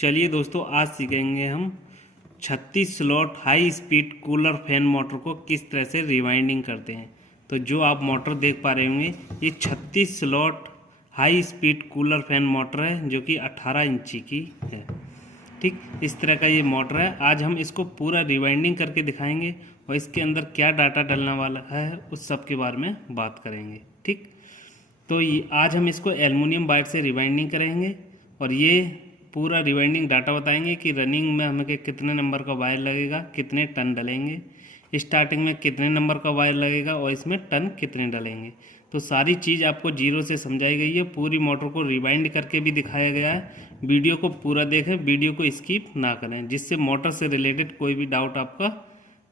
चलिए दोस्तों, आज सीखेंगे हम 36 slot high speed cooler fan motor को किस तरह से रिवाइंडिंग करते हैं। तो जो आप मोटर देख पा रहे होंगे, ये 36 slot high speed cooler fan motor है जो कि 18 इंची की है। ठीक, इस तरह का ये मोटर है। आज हम इसको पूरा रिवाइंडिंग करके दिखाएंगे और इसके अंदर क्या डाटा डलने वाला है उस सब के बारे में बात करेंगे। ठीक, तो आज हम इसको एल्युमिनियम वायर से रिवाइंडिंग करेंगे और ये पूरा रिवाइंडिंग डाटा बताएंगे कि रनिंग में हमें कितने नंबर का वायर लगेगा, कितने टन डलेंगे, स्टार्टिंग में कितने नंबर का वायर लगेगा और इसमें टन कितने डलेंगे। तो सारी चीज़ आपको जीरो से समझाई गई है। पूरी मोटर को रिवाइंड करके भी दिखाया गया है। वीडियो को पूरा देखें, वीडियो को स्किप ना करें, जिससे मोटर से रिलेटेड कोई भी डाउट आपका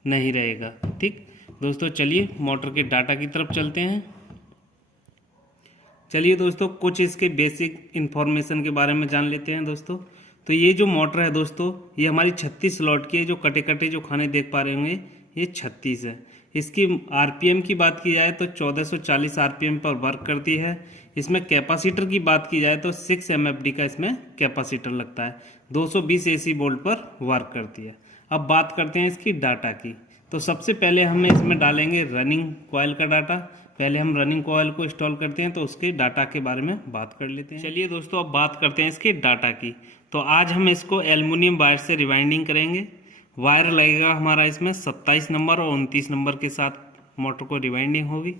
नहीं रहेगा। ठीक दोस्तों, चलिए मोटर के डाटा की तरफ चलते हैं। चलिए दोस्तों, कुछ इसके बेसिक इन्फॉर्मेशन के बारे में जान लेते हैं दोस्तों। तो ये जो मोटर है दोस्तों, ये हमारी 36 स्लॉट की है। जो कटे कटे जो खाने देख पा रहे होंगे, ये 36 है। इसकी आरपीएम की बात की जाए तो 1440 आरपीएम पर वर्क करती है। इसमें कैपेसिटर की बात की जाए तो 6 एमएफडी का इसमें कैपेसिटर लगता है। 220 एसी वोल्ट पर वर्क करती है। अब बात करते हैं इसकी डाटा की। तो सबसे पहले हम इसमें डालेंगे रनिंग कॉइल का डाटा। पहले हम रनिंग कॉइल को इंस्टॉल करते हैं तो उसके डाटा के बारे में बात कर लेते हैं। चलिए दोस्तों, अब बात करते हैं इसके डाटा की। तो आज हम इसको एल्युमिनियम वायर से रिवाइंडिंग करेंगे। वायर लगेगा हमारा इसमें 27 नंबर और 29 नंबर के साथ मोटर को रिवाइंडिंग होगी।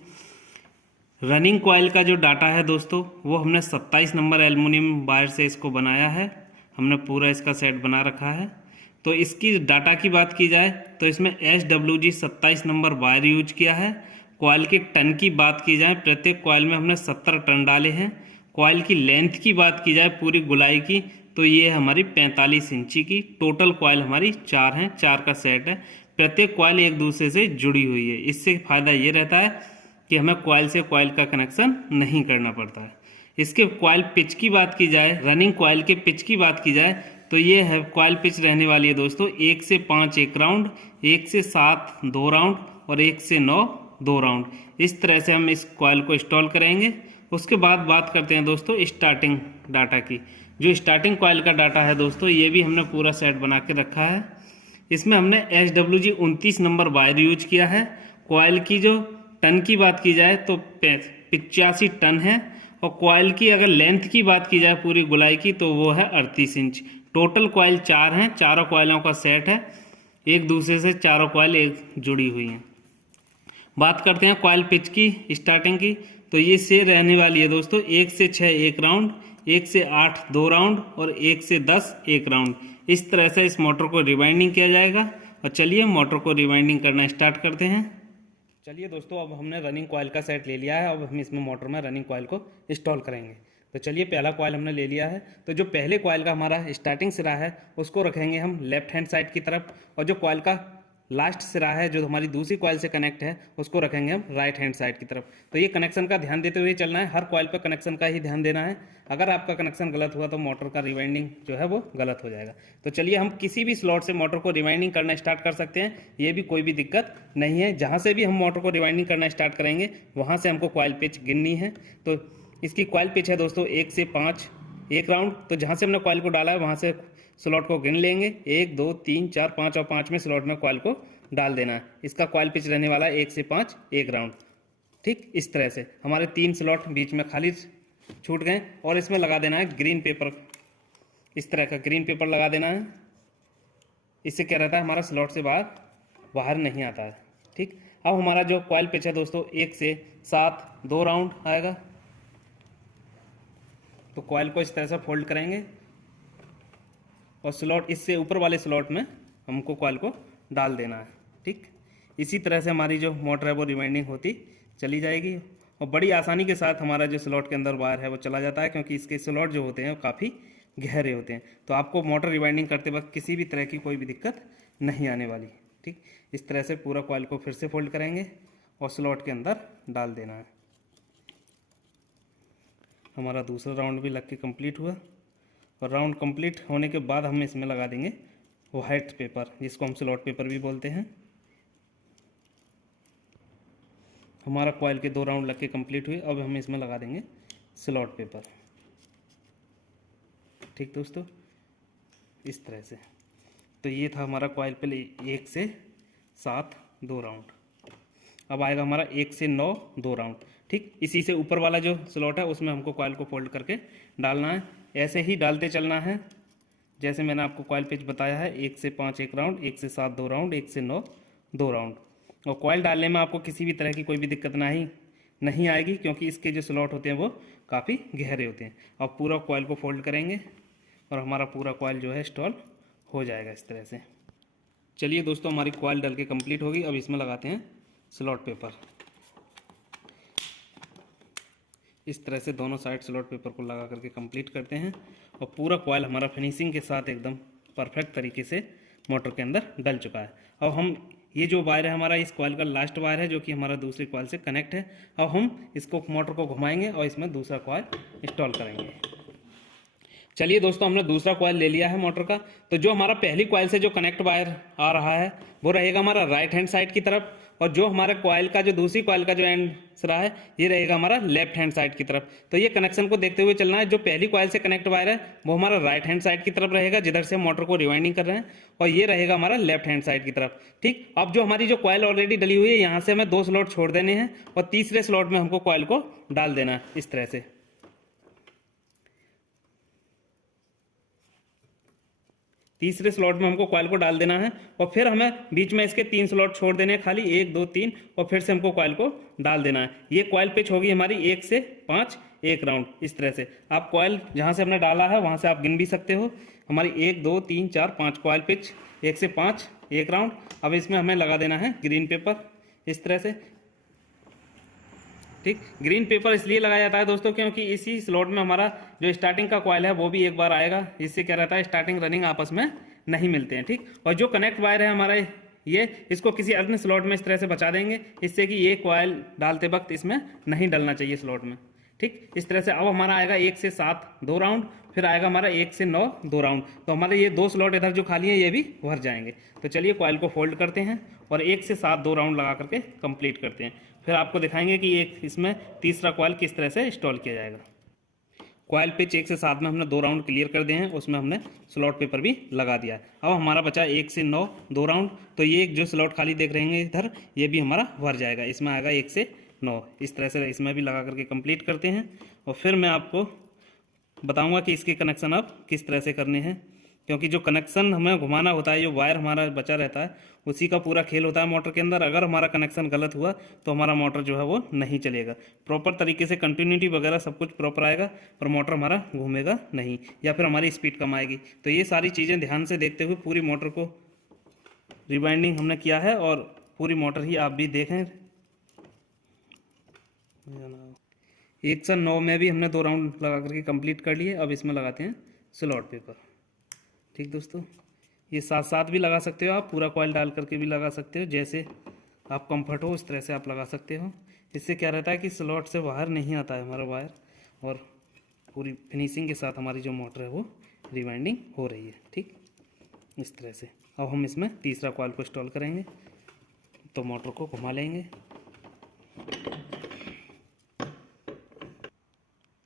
रनिंग कॉइल का जो डाटा है दोस्तों, वो हमने 27 नंबर एल्युमिनियम वायर से इसको बनाया है। हमने पूरा इसका सेट बना रखा है। तो इसकी डाटा की बात की जाए तो इसमें SWG 27 नंबर वायर यूज किया है। कॉइल के टन की बात की जाए, प्रत्येक कॉइल में हमने 70 टन डाले हैं। कॉइल की लेंथ की बात की जाए पूरी गुलाई की, तो ये हमारी 45 इंची की। टोटल कॉइल हमारी 4 हैं, 4 का सेट है। प्रत्येक कॉइल एक दूसरे से जुड़ी हुई है। इससे फ़ायदा ये रहता है कि हमें कॉइल से कॉइल का कनेक्शन नहीं करना पड़ता है। इसके कॉइल पिच की बात की जाए, रनिंग कॉइल के पिच की बात की जाए तो ये है कॉइल पिच रहने वाली है दोस्तों 1 से 5 एक राउंड, 1 से 7 2 राउंड और 1 से 9 2 राउंड। इस तरह से हम इस कॉइल को इंस्टॉल करेंगे। उसके बाद बात करते हैं दोस्तों स्टार्टिंग डाटा की। जो स्टार्टिंग कॉइल का डाटा है दोस्तों, ये भी हमने पूरा सेट बना के रखा है। इसमें हमने SWG 29 नंबर वायर यूज किया है। कॉइल की जो टन की बात की जाए तो 85 टन है और कॉइल की अगर लेंथ की बात की जाए पूरी गुलाई की तो वो है 38 इंच। टोटल कॉइल 4 हैं, चारों कॉइलों का सेट है। एक दूसरे से चारों कॉइल एक जुड़ी हुई हैं। बात करते हैं कॉइल पिच की स्टार्टिंग की। तो ये से रहने वाली है दोस्तों 1 से 6 एक राउंड, 1 से 8 2 राउंड और 1 से 10 एक राउंड। इस तरह से इस मोटर को रिवाइंडिंग किया जाएगा। और चलिए मोटर को रिवाइंडिंग करना स्टार्ट करते हैं। चलिए दोस्तों, अब हमने रनिंग कॉइल का सेट ले लिया है। अब हम इसमें मोटर में रनिंग कॉइल को इंस्टॉल करेंगे। तो चलिए, पहला कॉइल हमने ले लिया है। तो जो पहले कॉइल का हमारा स्टार्टिंग सिरा है उसको रखेंगे हम लेफ्ट हैंड साइड की तरफ, और जो कॉइल का लास्ट सिरा है जो हमारी दूसरी कॉइल से कनेक्ट है उसको रखेंगे हम राइट हैंड साइड की तरफ। तो ये कनेक्शन का ध्यान देते हुए चलना है। हर कॉइल पर कनेक्शन का ही ध्यान देना है। अगर आपका कनेक्शन गलत हुआ तो मोटर का रिवाइंडिंग जो है वो गलत हो जाएगा। तो चलिए, हम किसी भी स्लॉट से मोटर को रिवाइंडिंग करना स्टार्ट कर सकते हैं। ये भी कोई भी दिक्कत नहीं है। जहाँ से भी हम मोटर को रिवाइंडिंग करना स्टार्ट करेंगे वहाँ से हमको कॉइल पिच गिननी है। तो इसकी कॉइल पिच है दोस्तों 1 से 5 एक राउंड। तो जहाँ से हमने कॉइल को डाला है वहाँ से स्लॉट को गिन लेंगे। 1 2 3 4 5 और 5 में स्लॉट में कॉइल को डाल देना है। इसका कॉइल पिच रहने वाला है 1 से 5 एक राउंड। ठीक, इस तरह से हमारे 3 स्लॉट बीच में खाली छूट गए और इसमें लगा देना है ग्रीन पेपर। इस तरह का ग्रीन पेपर लगा देना है। इससे क्या रहता है, हमारा स्लॉट से बाहर नहीं आता है। ठीक, अब हमारा जो कॉइल पिच है दोस्तों 1 से 7 2 राउंड आएगा। तो कॉइल को इस तरह से फोल्ड करेंगे और स्लॉट इससे ऊपर वाले स्लॉट में हमको कॉइल को डाल देना है। ठीक, इसी तरह से हमारी जो मोटर है वो रिवाइंडिंग होती चली जाएगी और बड़ी आसानी के साथ हमारा जो स्लॉट के अंदर वायर है वो चला जाता है, क्योंकि इसके स्लॉट जो होते हैं वो काफ़ी गहरे होते हैं। तो आपको मोटर रिवाइंडिंग करते वक्त किसी भी तरह की कोई भी दिक्कत नहीं आने वाली। ठीक, इस तरह से पूरा कॉइल को फिर से फोल्ड करेंगे और स्लॉट के अंदर डाल देना है। हमारा दूसरा राउंड भी लग के कंप्लीट हुआ और राउंड कंप्लीट होने के बाद हम इसमें लगा देंगे वाइट पेपर, जिसको हम स्लॉट पेपर भी बोलते हैं। हमारा कॉइल के 2 राउंड लग के कंप्लीट हुए। अब हम इसमें लगा देंगे स्लॉट पेपर। ठीक दोस्तों, इस तरह से। तो ये था हमारा कॉइल पे 1 से 7 2 राउंड। अब आएगा हमारा 1 से 9 2 राउंड। ठीक, इसी से ऊपर वाला जो स्लॉट है उसमें हमको कॉइल को फोल्ड करके डालना है। ऐसे ही डालते चलना है जैसे मैंने आपको कॉइल पेच बताया है। 1 से 5 1 राउंड, 1 से 7 2 राउंड, 1 से 9 2 राउंड। और कॉइल डालने में आपको किसी भी तरह की कोई भी दिक्कत नहीं आएगी, क्योंकि इसके जो स्लॉट होते हैं वो काफ़ी गहरे होते हैं। अब पूरा कॉइल को फोल्ड करेंगे और हमारा पूरा कॉइल जो है इंस्टॉल हो जाएगा इस तरह से। चलिए दोस्तों, हमारी कॉइल डल के कंप्लीट होगी। अब इसमें लगाते हैं स्लॉट पेपर। इस तरह से दोनों साइड स्लॉट पेपर को लगा करके कंप्लीट करते हैं और पूरा कॉइल हमारा फिनिशिंग के साथ एकदम परफेक्ट तरीके से मोटर के अंदर डल चुका है। अब हम ये जो वायर है हमारा, इस कॉइल का लास्ट वायर है जो कि हमारा दूसरी कॉइल से कनेक्ट है। अब हम इसको मोटर को घुमाएंगे और इसमें दूसरा कॉइल इंस्टॉल करेंगे। चलिए दोस्तों, हमने दूसरा कॉइल ले लिया है मोटर का। तो जो हमारा पहली कॉइल से जो कनेक्ट वायर आ रहा है वो रहेगा हमारा राइट हैंड साइड की तरफ, और जो हमारा कॉइल का जो दूसरी कॉइल का जो एंड रहा है ये रहेगा हमारा लेफ्ट हैंड साइड की तरफ। तो ये कनेक्शन को देखते हुए चलना है। जो पहली कॉइल से कनेक्ट वायर है वो हमारा राइट हैंड साइड की तरफ रहेगा, जिधर से हम मोटर को रिवाइंडिंग कर रहे हैं, और ये रहेगा हमारा लेफ्ट हैंड साइड की तरफ। ठीक, अब जो हमारी जो कॉइल ऑलरेडी डली हुई है यहाँ से हमें 2 स्लॉट छोड़ देने हैं और तीसरे स्लॉट में हमको कॉइल को डाल देना है इस तरह से। तीसरे स्लॉट में हमको कॉइल को डाल देना है और फिर हमें बीच में इसके 3 स्लॉट छोड़ देने हैं खाली, 1 2 3, और फिर से हमको कॉइल को डाल देना है। ये कॉइल पिच होगी हमारी 1 से 5 1 राउंड इस तरह से। आप कॉइल जहां से हमने डाला है वहां से आप गिन भी सकते हो। हमारी 1 2 3 4 5 कॉइल पिच 1 से 5 1 राउंड। अब इसमें हमें लगा देना है ग्रीन पेपर इस तरह से। ठीक, ग्रीन पेपर इसलिए लगाया जाता है दोस्तों क्योंकि इसी स्लॉट में हमारा जो स्टार्टिंग का कॉइल है वो भी एक बार आएगा। इससे क्या रहता है, स्टार्टिंग रनिंग आपस में नहीं मिलते हैं। ठीक, और जो कनेक्ट वायर है हमारा ये, इसको किसी अन्य स्लॉट में इस तरह से बचा देंगे, इससे कि ये कॉइल डालते वक्त इसमें नहीं डलना चाहिए स्लॉट में। ठीक, इस तरह से अब हमारा आएगा 1 से 7 2 राउंड, फिर आएगा हमारा 1 से 9 2 राउंड। तो हमारे ये 2 स्लॉट इधर जो खाली है ये भी भर जाएंगे। तो चलिए कॉइल को फोल्ड करते हैं और 1 से 7 2 राउंड लगा करके कंप्लीट करते हैं। फिर आपको दिखाएंगे कि एक इसमें तीसरा कॉइल किस तरह से इंस्टॉल किया जाएगा। कॉइल पिच 1 से 7 में हमने 2 राउंड क्लियर कर दिए हैं, उसमें हमने स्लॉट पेपर भी लगा दिया है। अब हमारा बचा 1 से 9 2 राउंड। तो ये जो स्लॉट खाली देख रहे हैं इधर, ये भी हमारा भर जाएगा। इसमें आएगा 1 से 9 इस तरह से। इसमें भी लगा करके कंप्लीट करते हैं और फिर मैं आपको बताऊंगा कि इसके कनेक्शन अब किस तरह से करने हैं, क्योंकि जो कनेक्शन हमें घुमाना होता है, जो वायर हमारा बचा रहता है, उसी का पूरा खेल होता है मोटर के अंदर। अगर हमारा कनेक्शन गलत हुआ तो हमारा मोटर जो है वो नहीं चलेगा। प्रॉपर तरीके से कंटिन्यूटी वगैरह सब कुछ प्रॉपर आएगा, पर मोटर हमारा घूमेगा नहीं, या फिर हमारी स्पीड कम आएगी। तो ये सारी चीज़ें ध्यान से देखते हुए पूरी मोटर को रिवाइंडिंग हमने किया है, और पूरी मोटर ही आप भी देखें। 1 से 9 में भी हमने 2 राउंड लगा करके कंप्लीट कर लिए। अब इसमें लगाते हैं स्लॉट पेपर। ठीक दोस्तों, ये साथ साथ भी लगा सकते हो आप, पूरा कॉइल डाल करके भी लगा सकते हो, जैसे आप कंफर्ट हो उस तरह से आप लगा सकते हो। इससे क्या रहता है कि स्लॉट से बाहर नहीं आता है हमारा वायर, और पूरी फिनिशिंग के साथ हमारी जो मोटर है वो रिवाइंडिंग हो रही है। ठीक, इस तरह से। अब हम इसमें तीसरा कॉइल को इंस्टॉल करेंगे, तो मोटर को घुमा लेंगे।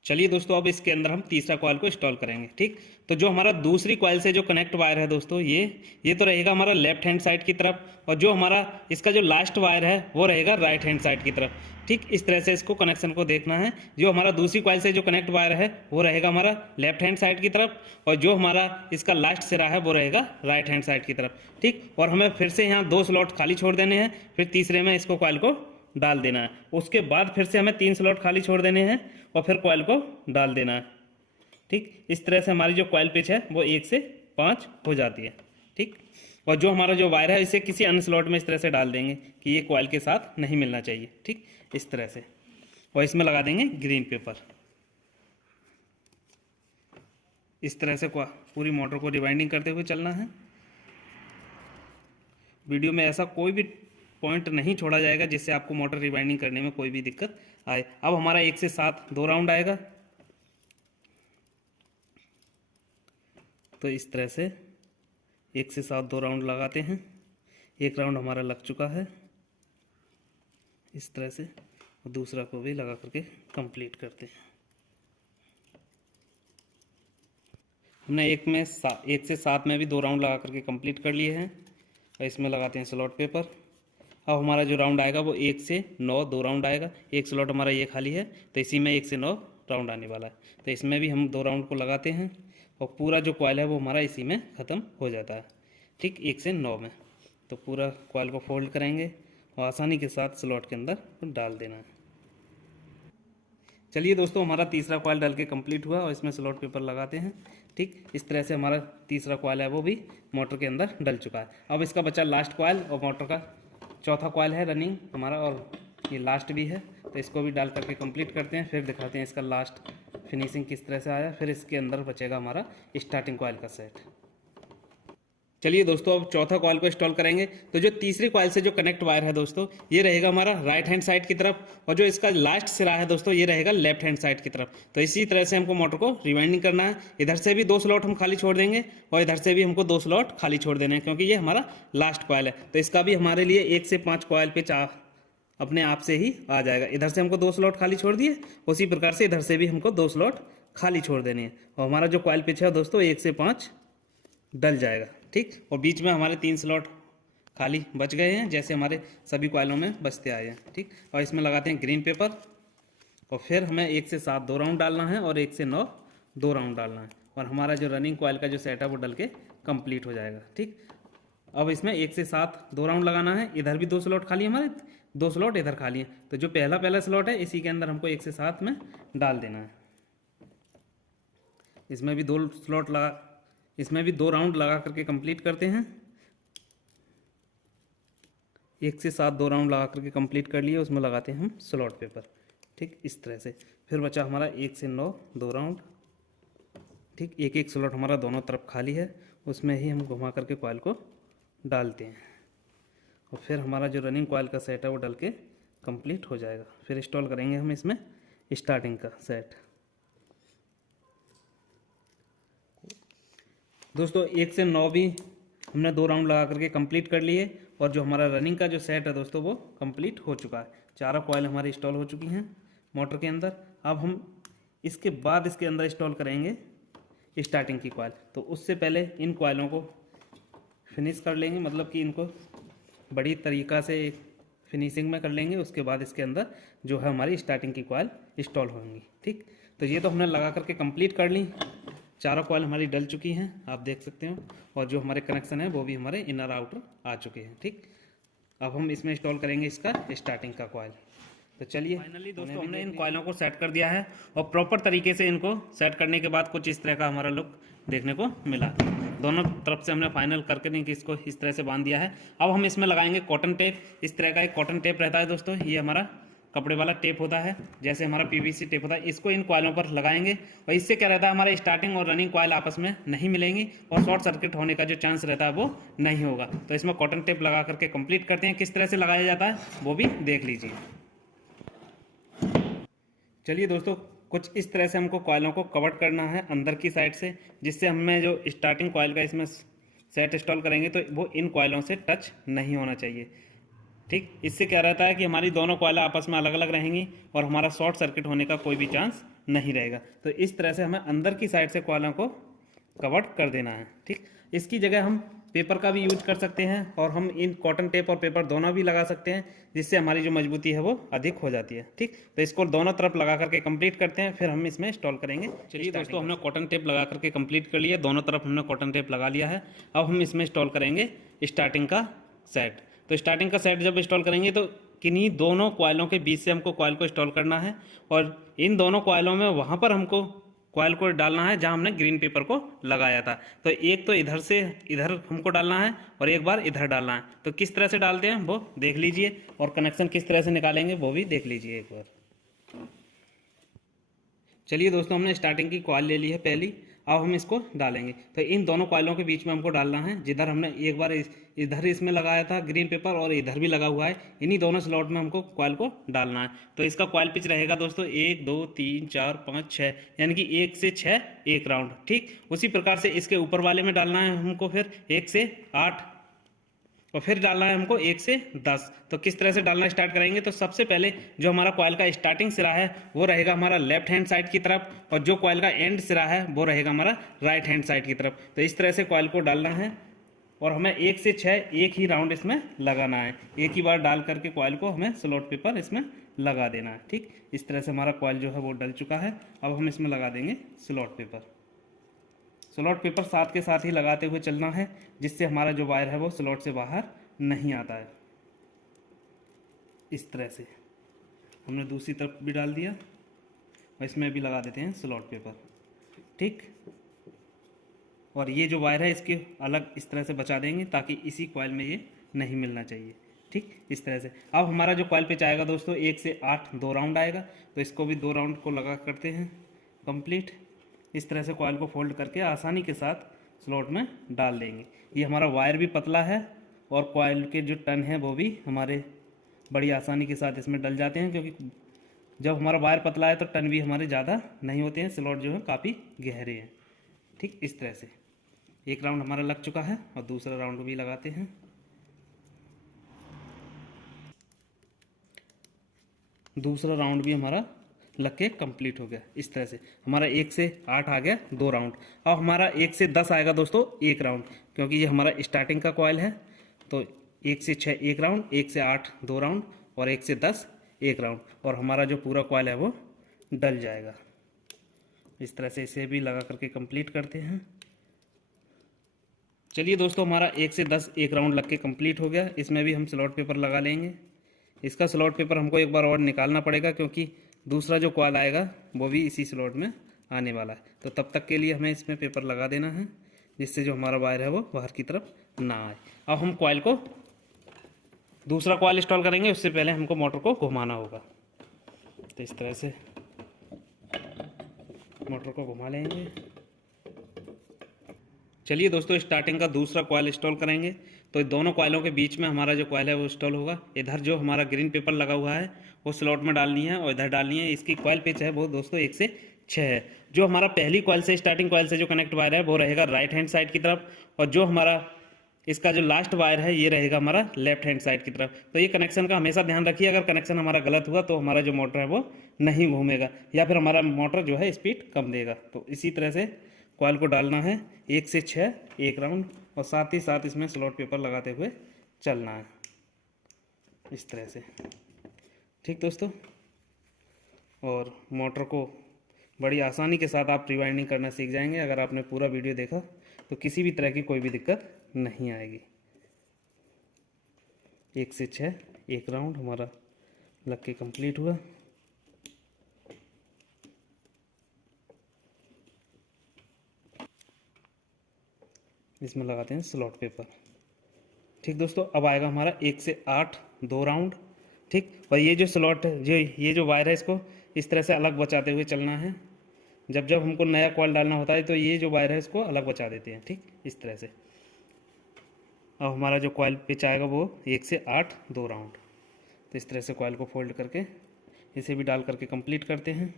चलिए दोस्तों, अब इसके अंदर हम तीसरा कॉइल को इंस्टॉल करेंगे। ठीक, तो जो हमारा दूसरी कॉइल से जो कनेक्ट वायर है दोस्तों, ये तो रहेगा हमारा लेफ्ट हैंड साइड की तरफ, और जो हमारा इसका जो लास्ट वायर है वो रहेगा राइट हैंड साइड की तरफ। ठीक, इस तरह से इसको कनेक्शन को देखना है। जो हमारा दूसरी कॉइल से जो कनेक्ट वायर है वो रहेगा हमारा लेफ्ट हैंड साइड की तरफ, और जो हमारा इसका लास्ट सिरा है वो रहेगा राइट हैंड साइड की तरफ। ठीक, और हमें फिर से यहाँ 2 स्लॉट खाली छोड़ देने हैं, फिर तीसरे में इसको कॉइल को डाल देना है। उसके बाद फिर से हमें 3 स्लॉट खाली छोड़ देने हैं और फिर कॉइल को डाल देना है। ठीक, इस तरह से हमारी जो कॉइल पिच है वो 1 से 5 हो जाती है। ठीक, और जो हमारा जो वायर है इसे किसी अन्य स्लॉट में इस तरह से डाल देंगे कि ये कॉइल के साथ नहीं मिलना चाहिए। ठीक, इस तरह से, और इसमें लगा देंगे ग्रीन पेपर। इस तरह से पूरी मोटर को रिवाइंडिंग करते हुए चलना है। वीडियो में ऐसा कोई भी पॉइंट नहीं छोड़ा जाएगा जिससे आपको मोटर रिवाइंडिंग करने में कोई भी दिक्कत आए। अब हमारा 1 से 7 2 राउंड आएगा। तो इस तरह से 1 से 7 2 राउंड लगाते हैं। 1 राउंड हमारा लग चुका है इस तरह से, और दूसरा को भी लगा करके कंप्लीट करते हैं। हमने एक से 7 में भी 2 राउंड लगा करके कंप्लीट कर लिए हैं और इसमें लगाते हैं स्लॉट पेपर। अब हमारा जो राउंड आएगा वो 1 से 9 2 राउंड आएगा। एक स्लॉट हमारा ये खाली है तो इसी में 1 से 9 राउंड आने वाला है, तो इसमें भी हम 2 राउंड को लगाते हैं और पूरा जो कॉइल है वो हमारा इसी में ख़त्म हो जाता है। ठीक 1 से 9 में तो पूरा कॉइल को फोल्ड करेंगे और आसानी के साथ स्लॉट के अंदर डाल देना है। चलिए दोस्तों, हमारा तीसरा कॉइल डाल के कंप्लीट हुआ और इसमें स्लॉट पेपर लगाते हैं। ठीक इस तरह से हमारा तीसरा कॉइल है वो भी मोटर के अंदर डल चुका है। अब इसका बचा लास्ट कॉइल और मोटर का चौथा कॉइल है रनिंग हमारा, और ये लास्ट भी है, तो इसको भी डाल करके कंप्लीट करते हैं। फिर दिखाते हैं इसका लास्ट फिनिशिंग किस तरह से आया। फिर इसके अंदर बचेगा हमारा स्टार्टिंग कॉइल का सेट। चलिए दोस्तों, अब चौथा कॉइल को इंस्टॉल करेंगे। तो जो तीसरी कॉइल से जो कनेक्ट वायर है दोस्तों, ये रहेगा हमारा राइट हैंड साइड की तरफ, और जो इसका लास्ट सिरा है दोस्तों ये रहेगा लेफ्ट हैंड साइड की तरफ। तो इसी तरह से हमको मोटर को रिवाइंडिंग करना है। इधर से भी 2 स्लॉट हम खाली छोड़ देंगे और इधर से भी हमको 2 स्लॉट खाली छोड़ देने हैं, क्योंकि ये हमारा लास्ट कॉइल है। तो इसका भी हमारे लिए 1 से 5 कॉइल पे अपने आप से ही आ जाएगा। इधर से हमको 2 स्लॉट खाली छोड़ दिए, उसी प्रकार से इधर से भी हमको 2 स्लॉट खाली छोड़ देने हैं और हमारा जो कॉइल पिच है दोस्तों 1 से 5 डल जाएगा। ठीक, और बीच में हमारे 3 स्लॉट खाली बच गए हैं, जैसे हमारे सभी कॉइलों में बचते आए हैं। ठीक, और इसमें लगाते हैं ग्रीन पेपर और फिर हमें 1 से 7 2 राउंड डालना है और 1 से 9 2 राउंड डालना है, और हमारा जो रनिंग कॉइल का जो सेट है वो डल के कंप्लीट हो जाएगा। ठीक, अब इसमें 1 से 7 2 राउंड लगाना है। इधर भी 2 स्लॉट खाली, हमारे 2 स्लॉट इधर खाली हैं, तो जो पहला स्लॉट है इसी के अंदर हमको 1 से 7 में डाल देना है। इसमें भी 2 राउंड लगा करके कंप्लीट करते हैं। 1 से 7 2 राउंड लगा करके कंप्लीट कर लिए, उसमें लगाते हैं हम स्लॉट पेपर। ठीक, इस तरह से फिर बचा हमारा 1 से 9 2 राउंड। ठीक, एक स्लॉट हमारा दोनों तरफ खाली है, उसमें ही हम घुमा करके कॉइल को डालते हैं और फिर हमारा जो रनिंग कॉइल का सेट है वो डल के कंप्लीट हो जाएगा। फिर इंस्टॉल करेंगे हम इसमें स्टार्टिंग का सेट। दोस्तों 1 से 9 भी हमने 2 राउंड लगा करके कंप्लीट कर लिए और जो हमारा रनिंग का जो सेट है दोस्तों वो कंप्लीट हो चुका है। चारों कॉइल हमारी इंस्टॉल हो चुकी हैं मोटर के अंदर। अब हम इसके बाद इसके अंदर इंस्टॉल करेंगे स्टार्टिंग की कॉइल। तो उससे पहले इन कॉइलों को फिनिश कर लेंगे, मतलब कि इनको बड़ी तरीक़ा से फिनिशिंग में कर लेंगे। उसके बाद इसके अंदर जो है हमारी स्टार्टिंग की कॉइल इंस्टॉल होंगी। ठीक, तो ये तो हमने लगा करके कंप्लीट कर ली। चारों कॉइल हमारी डल चुकी हैं, आप देख सकते हो, और जो हमारे कनेक्शन है वो भी हमारे इनर आउटर आ चुके हैं। ठीक, अब हम इसमें इंस्टॉल करेंगे इसका स्टार्टिंग का कॉइल। तो चलिए, फाइनली दोस्तों हमने इन कॉइलों को सेट कर दिया है और प्रॉपर तरीके से इनको सेट करने के बाद कुछ इस तरह का हमारा लुक देखने को मिला। दोनों तरफ से हमने फाइनल करके नहीं कि इसको इस तरह से बांध दिया है। अब हम इसमें लगाएंगे कॉटन टेप। इस तरह का एक कॉटन टेप रहता है दोस्तों, ये हमारा कपड़े वाला टेप होता है, जैसे हमारा पीवीसी टेप होता है। इसको इन कॉइलों पर लगाएंगे और इससे क्या रहता है, हमारा स्टार्टिंग और रनिंग कॉइल आपस में नहीं मिलेंगी और शॉर्ट सर्किट होने का जो चांस रहता है वो नहीं होगा। तो इसमें कॉटन टेप लगा करके कंप्लीट करते हैं। किस तरह से लगाया जाता है वो भी देख लीजिए। चलिए दोस्तों, कुछ इस तरह से हमको कॉइलों को कवर करना है अंदर की साइड से, जिससे हमें जो स्टार्टिंग कॉइल का इसमें सेट इंस्टॉल करेंगे तो वो इन कॉइलों से टच नहीं होना चाहिए। ठीक, इससे क्या रहता है कि हमारी दोनों कॉइल आपस में अलग अलग रहेंगी और हमारा शॉर्ट सर्किट होने का कोई भी चांस नहीं रहेगा। तो इस तरह से हमें अंदर की साइड से कॉइलों को कवर कर देना है। ठीक, इसकी जगह हम पेपर का भी यूज कर सकते हैं और हम इन कॉटन टेप और पेपर दोनों भी लगा सकते हैं, जिससे हमारी जो मजबूती है वो अधिक हो जाती है। ठीक, तो इसको दोनों तरफ लगा करके कंप्लीट करते हैं, फिर हम इसमें इंस्टॉल करेंगे। चलिए दोस्तों, हमने कॉटन टेप लगा करके कंप्लीट कर लिया, दोनों तरफ हमने कॉटन टेप लगा लिया है। अब हम इसमें इंस्टॉल करेंगे स्टार्टिंग का सेट। तो स्टार्टिंग का सेट जब इंस्टॉल करेंगे तो किन्हीं दोनों कॉइलों के बीच से हमको कॉइल को इंस्टॉल करना है और इन दोनों कॉइलों में वहाँ पर हमको कॉइल को डालना है जहाँ हमने ग्रीन पेपर को लगाया था। तो एक तो इधर से इधर हमको डालना है और एक बार इधर डालना है। तो किस तरह से डालते हैं वो देख लीजिए और कनेक्शन किस तरह से निकालेंगे वो भी देख लीजिए एक बार। चलिए दोस्तों, हमने स्टार्टिंग की कॉइल ले ली है पहली, अब हम इसको डालेंगे। तो इन दोनों कॉइलों के बीच में हमको डालना है, जिधर हमने एक बार इधर इसमें लगाया था ग्रीन पेपर और इधर भी लगा हुआ है, इन्हीं दोनों स्लॉट में हमको कॉइल को डालना है। तो इसका कॉइल पिच रहेगा दोस्तों 1 2 3 4 5 6, यानी कि 1 से 6 1 राउंड। ठीक, उसी प्रकार से इसके ऊपर वाले में डालना है हमको फिर 1 से 8 और फिर डालना है हमको 1 से 10। तो किस तरह से डालना स्टार्ट करेंगे, तो सबसे पहले जो हमारा कॉइल का स्टार्टिंग सिरा है वो रहेगा हमारा लेफ्ट हैंड साइड की तरफ, और जो कॉइल का एंड सिरा है वो रहेगा हमारा राइट हैंड साइड की तरफ। तो इस तरह से कॉइल को डालना है और हमें 1 से 6 एक ही राउंड इसमें लगाना है। एक ही बार डाल करके कॉइल को हमें स्लॉट पेपर इसमें लगा देना है। ठीक, इस तरह से हमारा कॉइल जो है वो डल चुका है। अब हम इसमें लगा देंगे स्लॉट पेपर। स्लॉट पेपर साथ के साथ ही लगाते हुए चलना है, जिससे हमारा जो वायर है वो स्लॉट से बाहर नहीं आता है। इस तरह से हमने दूसरी तरफ भी डाल दिया और इसमें भी लगा देते हैं स्लॉट पेपर। ठीक, और ये जो वायर है इसके अलग इस तरह से बचा देंगे ताकि इसी कॉइल में ये नहीं मिलना चाहिए। ठीक, इस तरह से अब हमारा जो कॉइल पेच आएगा दोस्तों 1 से 8 2 राउंड आएगा। तो इसको भी 2 राउंड को लगा करते हैं कंप्लीट। इस तरह से कॉइल को फोल्ड करके आसानी के साथ स्लॉट में डाल देंगे। ये हमारा वायर भी पतला है और कॉइल के जो टन है वो भी हमारे बड़ी आसानी के साथ इसमें डल जाते हैं, क्योंकि जब हमारा वायर पतला है तो टन भी हमारे ज़्यादा नहीं होते हैं। स्लॉट जो है काफ़ी गहरे हैं। ठीक, इस तरह से एक राउंड हमारा लग चुका है और दूसरा राउंड भी लगाते हैं। दूसरा राउंड भी हमारा लग के कंप्लीट हो गया। इस तरह से हमारा 1 से 8 आ गया 2 राउंड। अब हमारा 1 से 10 आएगा दोस्तों 1 राउंड, क्योंकि ये हमारा स्टार्टिंग का कॉइल है। तो 1 से 6 1 राउंड, 1 से 8 2 राउंड और 1 से 10 1 राउंड, और हमारा जो पूरा कॉइल है वो डल जाएगा। इस तरह से इसे भी लगा करके कंप्लीट करते हैं। चलिए दोस्तों, हमारा 1 से 10 1 राउंड लग के कंप्लीट हो गया। इसमें भी हम स्लॉट पेपर लगा लेंगे। इसका स्लॉट पेपर हमको एक बार और निकालना पड़ेगा, क्योंकि दूसरा जो कॉइल आएगा वो भी इसी स्लॉट में आने वाला है। तो तब तक के लिए हमें इसमें पेपर लगा देना है, जिससे जो हमारा वायर है वो बाहर की तरफ ना आए। अब हम कॉइल को दूसरा कॉइल इंस्टॉल करेंगे, उससे पहले हमको मोटर को घुमाना होगा। तो इस तरह से मोटर को घुमा लेंगे। चलिए दोस्तों, स्टार्टिंग का दूसरा कॉइल इंस्टॉल करेंगे। तो दोनों कॉइलों के बीच में हमारा जो कॉइल है वो इंस्टॉल होगा। इधर जो हमारा ग्रीन पेपर लगा हुआ है वो स्लॉट में डालनी है और इधर डालनी है। इसकी कॉइल पिच है वो दोस्तों 1 से 6 है। जो हमारा पहली कॉइल से स्टार्टिंग कॉइल से जो कनेक्ट वायर है वो रहेगा राइट हैंड साइड की तरफ, और जो हमारा इसका जो लास्ट वायर है ये रहेगा हमारा लेफ्ट हैंड साइड की तरफ। तो ये कनेक्शन का हमेशा ध्यान रखिए। अगर कनेक्शन हमारा गलत हुआ तो हमारा जो मोटर है वो नहीं घूमेगा, या फिर हमारा मोटर जो है स्पीड कम देगा। तो इसी तरह से कॉइल को डालना है 1 से 6 1 राउंड, और साथ ही साथ इसमें स्लॉट पेपर लगाते हुए चलना है इस तरह से। ठीक दोस्तों, और मोटर को बड़ी आसानी के साथ आप रिवाइंडिंग करना सीख जाएंगे। अगर आपने पूरा वीडियो देखा तो किसी भी तरह की कोई भी दिक्कत नहीं आएगी। 1 से 6 1 राउंड हमारा लग के कंप्लीट हुआ। इसमें लगाते हैं स्लॉट पेपर। ठीक दोस्तों, अब आएगा हमारा 1 से 8 2 राउंड। ठीक, और ये जो स्लॉट ये जो वायर है इसको इस तरह से अलग बचाते हुए चलना है। जब जब हमको नया कॉइल डालना होता है तो ये जो वायर है इसको अलग बचा देते हैं। ठीक, इस तरह से। अब हमारा जो कॉइल पिच आएगा वो 1 से 8 2 राउंड। तो इस तरह से कॉइल को फोल्ड करके इसे भी डाल करके कंप्लीट करते हैं।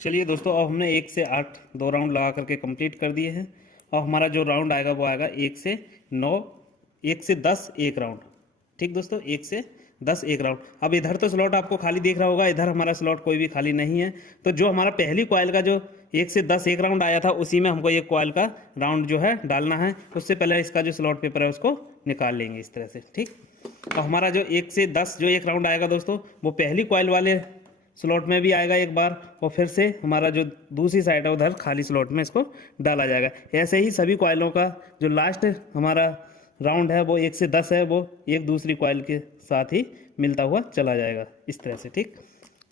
चलिए दोस्तों, अब हमने 1 से 8 2 राउंड लगा करके कंप्लीट कर दिए हैं। और हमारा जो राउंड आएगा वो आएगा 1 से 9 1 से 10 1 राउंड। ठीक दोस्तों, 1 से 10 1 राउंड। अब इधर तो स्लॉट आपको खाली दिख रहा होगा, इधर हमारा स्लॉट कोई भी खाली नहीं है। तो जो हमारा पहली कॉइल का जो 1 से 10 1 राउंड आया था उसी में हमको ये कॉइल का राउंड जो है डालना है। उससे पहले इसका जो स्लॉट पेपर है उसको निकाल लेंगे इस तरह से। ठीक, और हमारा जो 1 से 10 जो 1 राउंड आएगा दोस्तों वो पहली कॉइल वाले स्लॉट में भी आएगा एक बार, और फिर से हमारा जो दूसरी साइड है उधर खाली स्लॉट में इसको डाला जाएगा। ऐसे ही सभी कॉइलों का जो लास्ट हमारा राउंड है वो 1 से 10 है वो एक दूसरी कॉइल के साथ ही मिलता हुआ चला जाएगा इस तरह से। ठीक,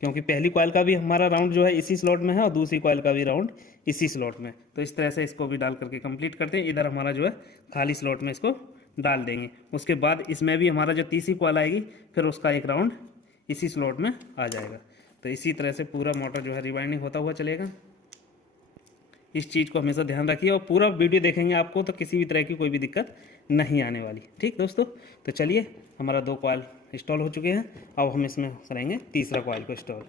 क्योंकि पहली कॉइल का भी हमारा राउंड जो है इसी स्लॉट में है और दूसरी कॉइल का भी राउंड इसी स्लॉट में। तो इस तरह से इसको भी डाल करके कंप्लीट करते हैं। इधर हमारा जो है खाली स्लॉट में इसको डाल देंगे। उसके बाद इसमें भी हमारा जो तीसरी कॉइल आएगी फिर उसका एक राउंड इसी स्लॉट में आ जाएगा। तो इसी तरह से पूरा मोटर जो है रिवाइंडिंग होता हुआ चलेगा। इस चीज़ को हमेशा ध्यान रखिए और पूरा वीडियो देखेंगे आपको तो किसी भी तरह की कोई भी दिक्कत नहीं आने वाली। ठीक दोस्तों, तो चलिए हमारा 2 कॉइल इंस्टॉल हो चुके हैं। अब हम इसमें करेंगे तीसरा कॉइल को इंस्टॉल।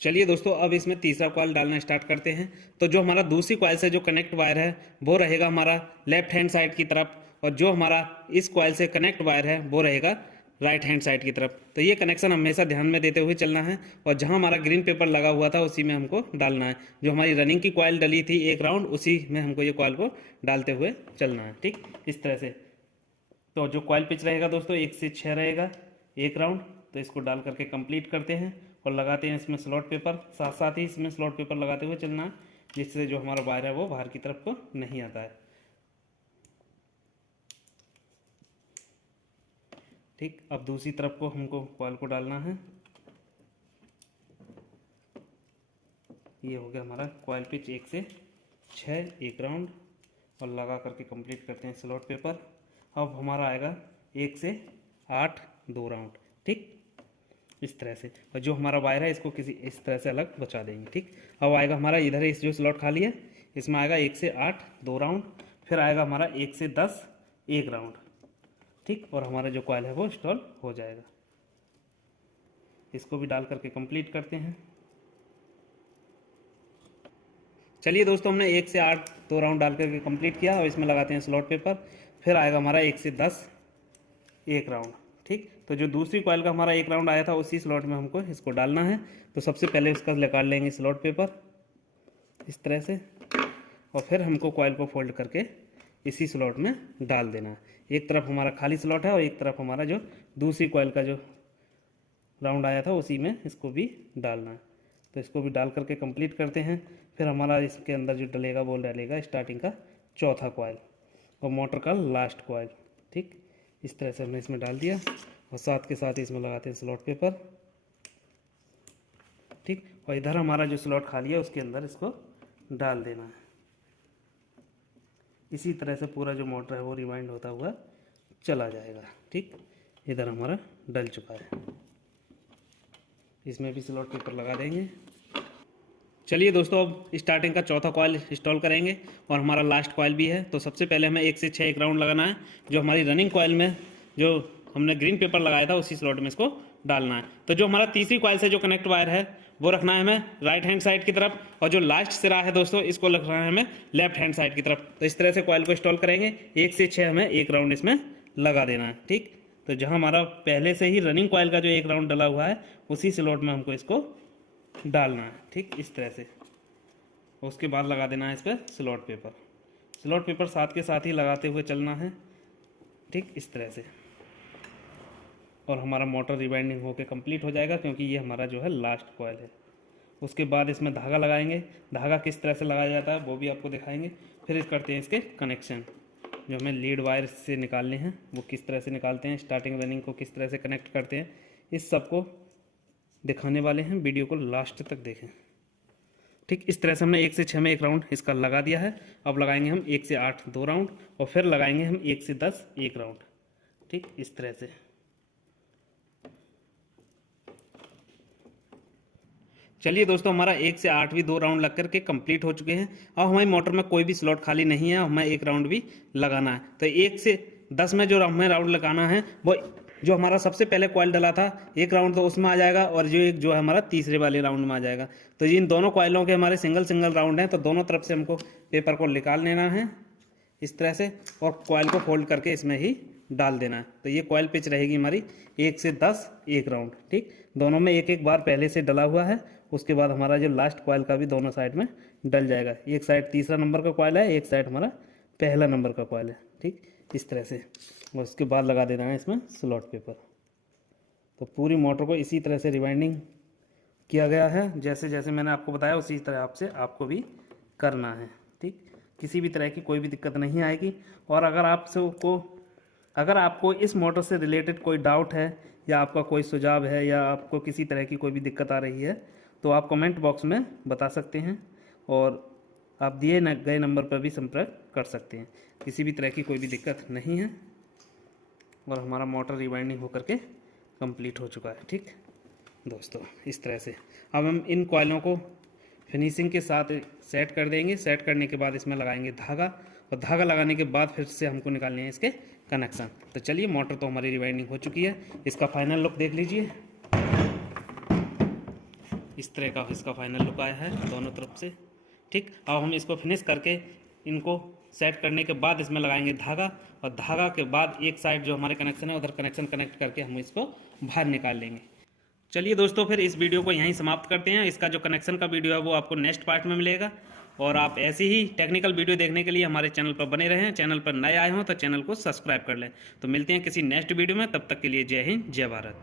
चलिए दोस्तों, अब इसमें तीसरा कॉइल डालना स्टार्ट करते हैं। तो जो हमारा दूसरी कॉइल से जो कनेक्ट वायर है वो रहेगा हमारा लेफ्ट हैंड साइड की तरफ, और जो हमारा इस कॉइल से कनेक्ट वायर है वो रहेगा राइट हैंड साइड की तरफ। तो ये कनेक्शन हमेशा ध्यान में देते हुए चलना है, और जहां हमारा ग्रीन पेपर लगा हुआ था उसी में हमको डालना है। जो हमारी रनिंग की कॉइल डली थी एक राउंड, उसी में हमको ये कॉइल को डालते हुए चलना है, ठीक इस तरह से। तो जो कॉइल पिच रहेगा दोस्तों 1 से 6 रहेगा एक राउंड। तो इसको डाल करके कंप्लीट करते हैं और लगाते हैं इसमें स्लॉट पेपर। साथ साथ ही इसमें स्लॉट पेपर लगाते हुए चलना है, जिससे जो हमारा वायर है वो बाहर की तरफ को नहीं आता है, ठीक। अब दूसरी तरफ को हमको कॉइल को डालना है। ये हो गया हमारा कॉइल पिच 1 से 6 एक राउंड, और लगा करके कंप्लीट करते हैं स्लॉट पेपर। अब हमारा आएगा 1 से 8 2 राउंड, ठीक इस तरह से। और जो हमारा वायर है इसको किसी इस तरह से अलग बचा देंगे, ठीक। अब आएगा हमारा इधर इस जो स्लॉट खाली है इसमें आएगा 1 से 8 2 राउंड, फिर आएगा हमारा 1 से 10 एक राउंड, ठीक। और हमारा जो कॉइल है वो इंस्टॉल हो जाएगा। इसको भी डाल करके कंप्लीट करते हैं। चलिए दोस्तों, हमने 1 से 8 2 राउंड डाल करके कंप्लीट किया। और इसमें लगाते हैं स्लॉट पेपर। फिर आएगा हमारा 1 से 10 एक राउंड, ठीक। तो जो दूसरी कॉइल का हमारा एक राउंड आया था उसी स्लॉट में हमको इसको डालना है। तो सबसे पहले इसका निकाल लेंगे स्लॉट पेपर इस तरह से, और फिर हमको कॉइल को फोल्ड करके इसी स्लॉट में डाल देना है। एक तरफ हमारा खाली स्लॉट है और एक तरफ हमारा जो दूसरी कॉइल का जो राउंड आया था उसी में इसको भी डालना है। तो इसको भी डाल करके कंप्लीट करते हैं। फिर हमारा इसके अंदर जो डलेगा वो डलेगा स्टार्टिंग का चौथा कॉइल और मोटर का लास्ट कॉइल, ठीक इस तरह से हमने इसमें डाल दिया। और साथ के साथ इसमें लगाते हैं स्लॉट पेपर, ठीक। और इधर हमारा जो स्लॉट खाली है उसके अंदर इसको डाल देना है। इसी तरह से पूरा जो मोटर है वो रिवाइंड होता हुआ चला जाएगा, ठीक। इधर हमारा डल चुका है। इसमें भी स्लॉट पेपर लगा देंगे। चलिए दोस्तों, अब स्टार्टिंग का चौथा कॉइल इंस्टॉल करेंगे और हमारा लास्ट कॉइल भी है। तो सबसे पहले हमें 1 से 6 एक राउंड लगाना है। जो हमारी रनिंग कॉइल में जो हमने ग्रीन पेपर लगाया था उसी स्लॉट में इसको डालना है। तो जो हमारा तीसरी कॉइल से जो कनेक्ट वायर है वो रखना है हमें राइट हैंड साइड की तरफ, और जो लास्ट सिरा है दोस्तों इसको रखना है हमें लेफ्ट हैंड साइड की तरफ। तो इस तरह से कॉइल को इंस्टॉल करेंगे। 1 से 6 हमें एक राउंड इसमें लगा देना है, ठीक। तो जहाँ हमारा पहले से ही रनिंग कॉइल का जो एक राउंड डला हुआ है उसी स्लॉट में हमको इसको डालना है, ठीक इस तरह से। उसके बाद लगा देना है इस पर स्लॉट पेपर। स्लॉट पेपर साथ के साथ ही लगाते हुए चलना है, ठीक इस तरह से। और हमारा मोटर रिवाइंडिंग होकर कंप्लीट हो जाएगा, क्योंकि ये हमारा जो है लास्ट कॉइल है। उसके बाद इसमें धागा लगाएंगे। धागा किस तरह से लगाया जाता है वो भी आपको दिखाएंगे। फिर करते हैं इसके कनेक्शन, जो हमें लीड वायर से निकालने हैं वो किस तरह से निकालते हैं, स्टार्टिंग रनिंग को किस तरह से कनेक्ट करते हैं, इस सब को दिखाने वाले हैं। वीडियो को लास्ट तक देखें, ठीक। इस तरह से हमने 1 से 6 में एक राउंड इसका लगा दिया है। अब लगाएंगे हम 1 से 8 2 राउंड, और फिर लगाएंगे हम 1 से 10 एक राउंड, ठीक इस तरह से। चलिए दोस्तों, हमारा 1 से 8 भी 2 राउंड लग करके कंप्लीट हो चुके हैं। अब हमारी मोटर में कोई भी स्लॉट खाली नहीं है, हमें एक राउंड भी लगाना है। तो 1 से 10 में जो हमें राउंड लगाना है वो जो हमारा सबसे पहले कॉइल डला था एक राउंड तो उसमें आ जाएगा, और जो एक जो है हमारा तीसरे वाले राउंड में आ जाएगा। तो इन दोनों कॉइलों के हमारे सिंगल सिंगल राउंड हैं, तो दोनों तरफ से हमको पेपर को निकाल लेना है इस तरह से, और कॉइल को फोल्ड करके इसमें ही डाल देना है। तो ये कॉइल पिच रहेगी हमारी 1 से 10 एक राउंड, ठीक। दोनों में एक एक बार पहले से डला हुआ है। उसके बाद हमारा जो लास्ट कॉइल का भी दोनों साइड में डल जाएगा। एक साइड तीसरा नंबर का कॉइल है, एक साइड हमारा पहला नंबर का कॉइल है, ठीक इस तरह से। और उसके बाद लगा देना है इसमें स्लॉट पेपर। तो पूरी मोटर को इसी तरह से रिवाइंडिंग किया गया है, जैसे जैसे मैंने आपको बताया उसी तरह आपसे आपको भी करना है, ठीक। किसी भी तरह की कोई भी दिक्कत नहीं आएगी। और अगर आपको इस मोटर से रिलेटेड कोई डाउट है या आपका कोई सुझाव है या आपको किसी तरह की कोई भी दिक्कत आ रही है तो आप कमेंट बॉक्स में बता सकते हैं, और आप दिए गए नंबर पर भी संपर्क कर सकते हैं। किसी भी तरह की कोई भी दिक्कत नहीं है। और हमारा मोटर रिवाइंडिंग होकर के कंप्लीट हो चुका है, ठीक दोस्तों इस तरह से। अब हम इन कॉइलों को फिनिशिंग के साथ सेट कर देंगे। सेट करने के बाद इसमें लगाएंगे धागा, और धागा लगाने के बाद फिर से हमको निकालने हैं इसके कनेक्शन। तो चलिए, मोटर तो हमारी रिवाइंडिंग हो चुकी है। इसका फाइनल लुक देख लीजिए। इस तरह का इसका फाइनल लुक आया है दोनों तरफ से। ठीक, अब हम इसको फिनिश करके इनको सेट करने के बाद इसमें लगाएंगे धागा, और धागा के बाद एक साइड जो हमारे कनेक्शन है उधर कनेक्शन कनेक्ट करके हम इसको बाहर निकाल लेंगे। चलिए दोस्तों, फिर इस वीडियो को यहीं समाप्त करते हैं। इसका जो कनेक्शन का वीडियो है वो आपको नेक्स्ट पार्ट में मिलेगा, और आप ऐसी ही टेक्निकल वीडियो देखने के लिए हमारे चैनल पर बने रहें। चैनल पर नए आए हों तो चैनल को सब्सक्राइब कर लें। तो मिलते हैं किसी नेक्स्ट वीडियो में, तब तक के लिए जय हिंद, जय भारत।